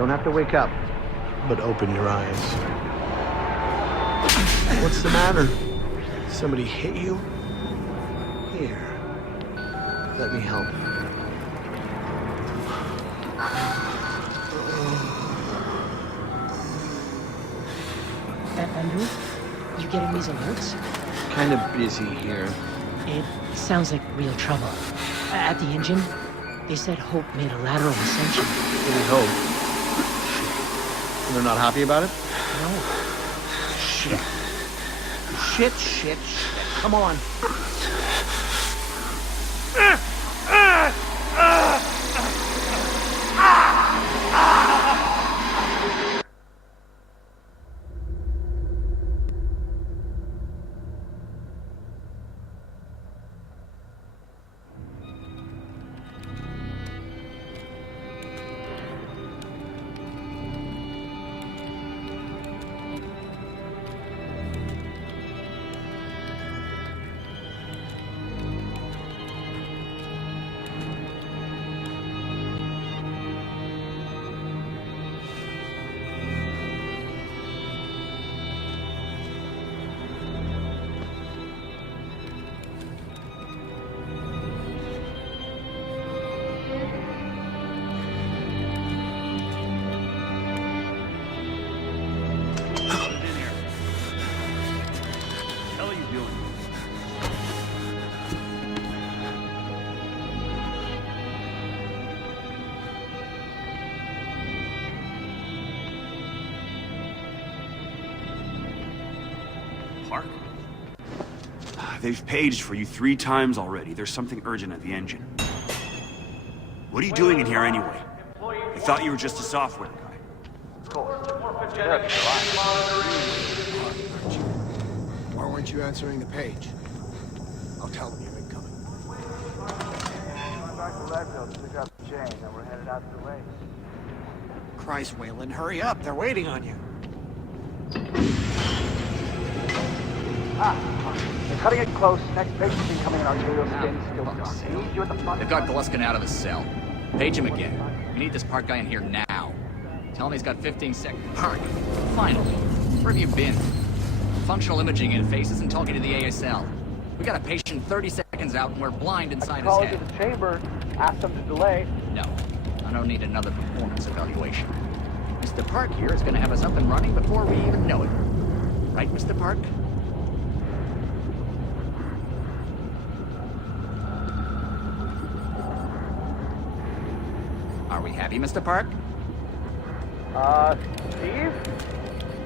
don't have to wake up, but open your eyes. What's the matter? Somebody hit you? Here. Let me help. Andrew, you getting these alerts? Kind of busy here. It sounds like real trouble. At the engine, they said Hope made a lateral ascension. Really hope. They're not happy about it? No. Shit. Shit. Come on. Park? They've paged for you 3 times already. There's something urgent at the engine. What are you doing in here anyway? I thought you were just a software guy. Why weren't you answering the page? I'll tell them you're incoming. Back to Leadville to pick up Jane, and we're headed out to the lake. Christ, Wayland, hurry up. They're waiting on you. They're cutting it close. Next patient incoming in arterial skin, still dark. They need you at the front. They've got Gluskin out of his cell. Page him again. We need this Park guy in here now. Tell him he's got 15 seconds. Park, finally. Where have you been? Functional imaging interface isn't talking to the ASL. We got a patient 30 seconds out and we're blind inside his Call head. to the chamber, ask them to delay. No, I don't need another performance evaluation. Mr. Park here is gonna have us up and running before we even know it. Right, Mr. Park? Are we happy, Mr. Park? Steve?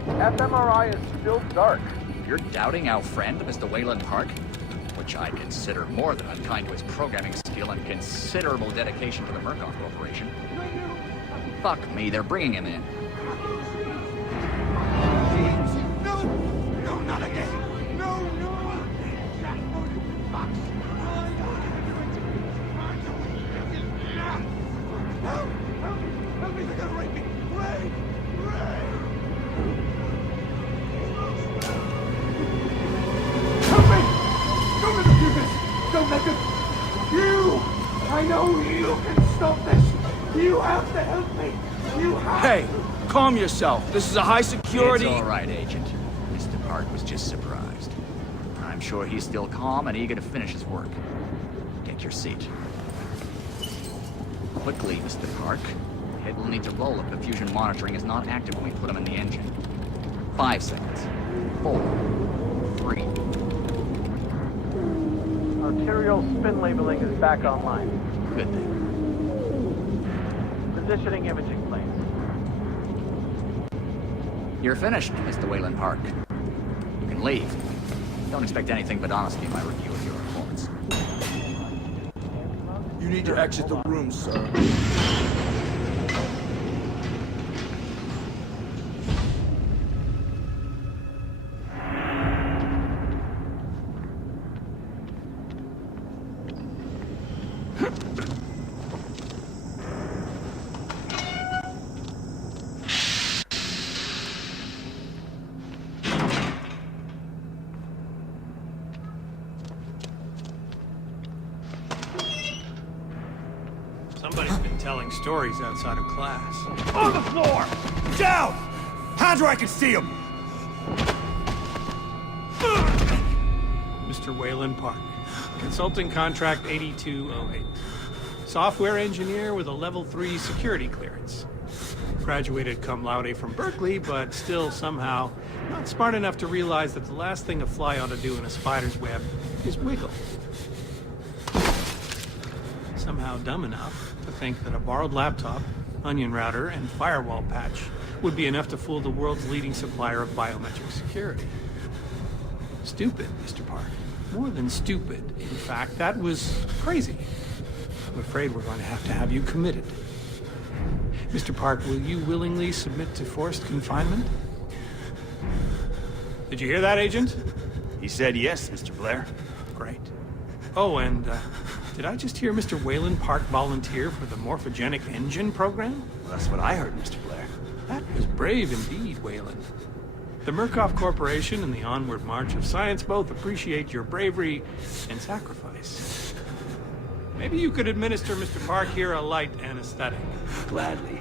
fMRI is still dark. You're doubting our friend, Mr. Wayland Park? Which I consider more than unkind to his programming skill and considerable dedication to the Murkoff Corporation. Fuck me, they're bringing him in. No, not again. No. Help me, they're gonna rape me. Ray! Help me! Don't let them do this! Don't let them... You! I know you can stop this! You have to help me! You have Hey, calm yourself. This is a high security... It's all right, Agent. Mr. Park was just surprised. I'm sure he's still calm and eager to finish his work. Take your seat. Quickly, Mr. Park. The head will need to roll if the fusion monitoring is not active when we put him in the engine. 5 seconds. 4, 3. Arterial spin labeling is back online. Good thing. Positioning imaging planes. You're finished, Mr. Wayland Park. You can leave. Don't expect anything but honesty in my review of your performance. You need to exit the room, sir. Somebody's been telling stories outside of class. On the floor! Down! Hands where I can see him! Mr. Wayland Park, consulting contract 8208. Software engineer with a level 3 security clearance. Graduated cum laude from Berkeley, but still somehow not smart enough to realize that the last thing a fly ought to do in a spider's web is wiggle. Somehow dumb enough to think that a borrowed laptop, onion router, and firewall patch would be enough to fool the world's leading supplier of biometric security. Stupid, Mr. Park. More than stupid. In fact, that was crazy. I'm afraid we're going to have you committed. Mr. Park, will you willingly submit to forced confinement? Did you hear that, Agent? He said yes, Mr. Blair. Great. Oh, and did I just hear Mr. Wayland Park volunteer for the morphogenic engine program? Well, that's what I heard, Mr. Blair. That was brave indeed, Wayland. The Murkoff Corporation and the Onward March of Science both appreciate your bravery and sacrifice. Maybe you could administer Mr. Park here a light anesthetic. Gladly.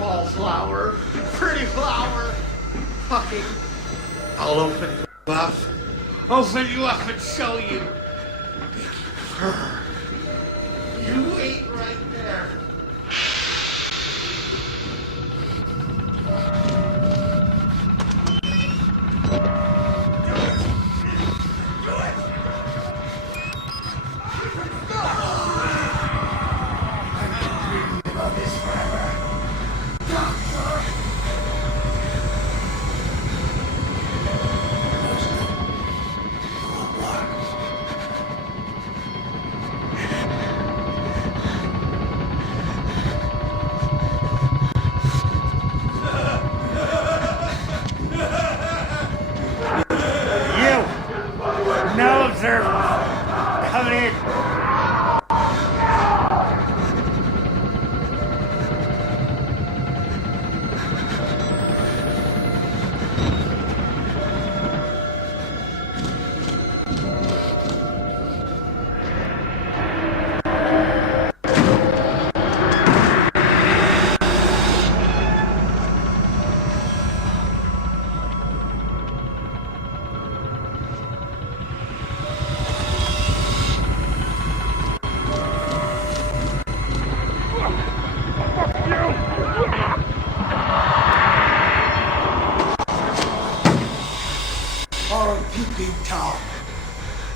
Wallflower, pretty flower. Fucking. I'll open you up. Open you up and show you. You wait right there.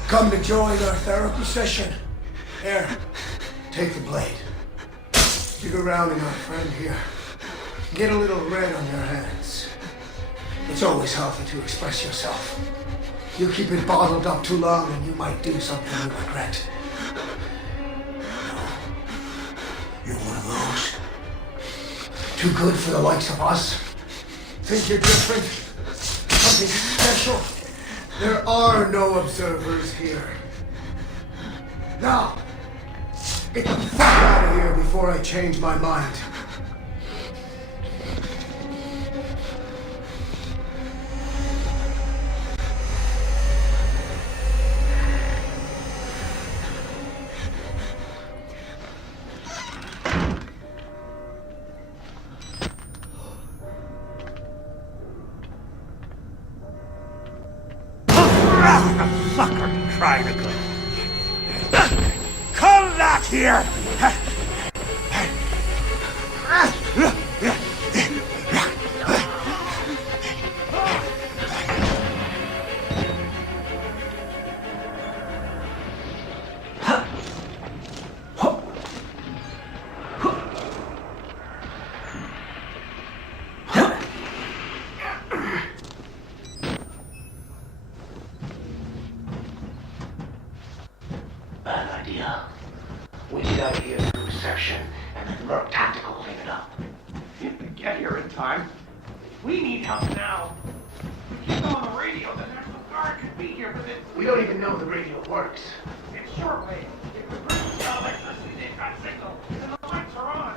Come to join our therapy session. Here, take the blade. Stick around, young friend, here. Get a little red on your hands. It's always healthy to express yourself. You keep it bottled up too long and you might do something you regret. No. You're one of those. Too good for the likes of us. Think you're different? Something special? There are no observers here. Now, get the fuck out of here before I change my mind. What the fuck are you trying to do? Come back here! Bad idea. We need out here through section and then Merc Tactical clean it up. You can get here in time. We need help now. We keep on the radio. The National Guard could be here, but We don't even know the radio works. it's shortwave. If the person's got electricity, they've got signal, and the lights are on.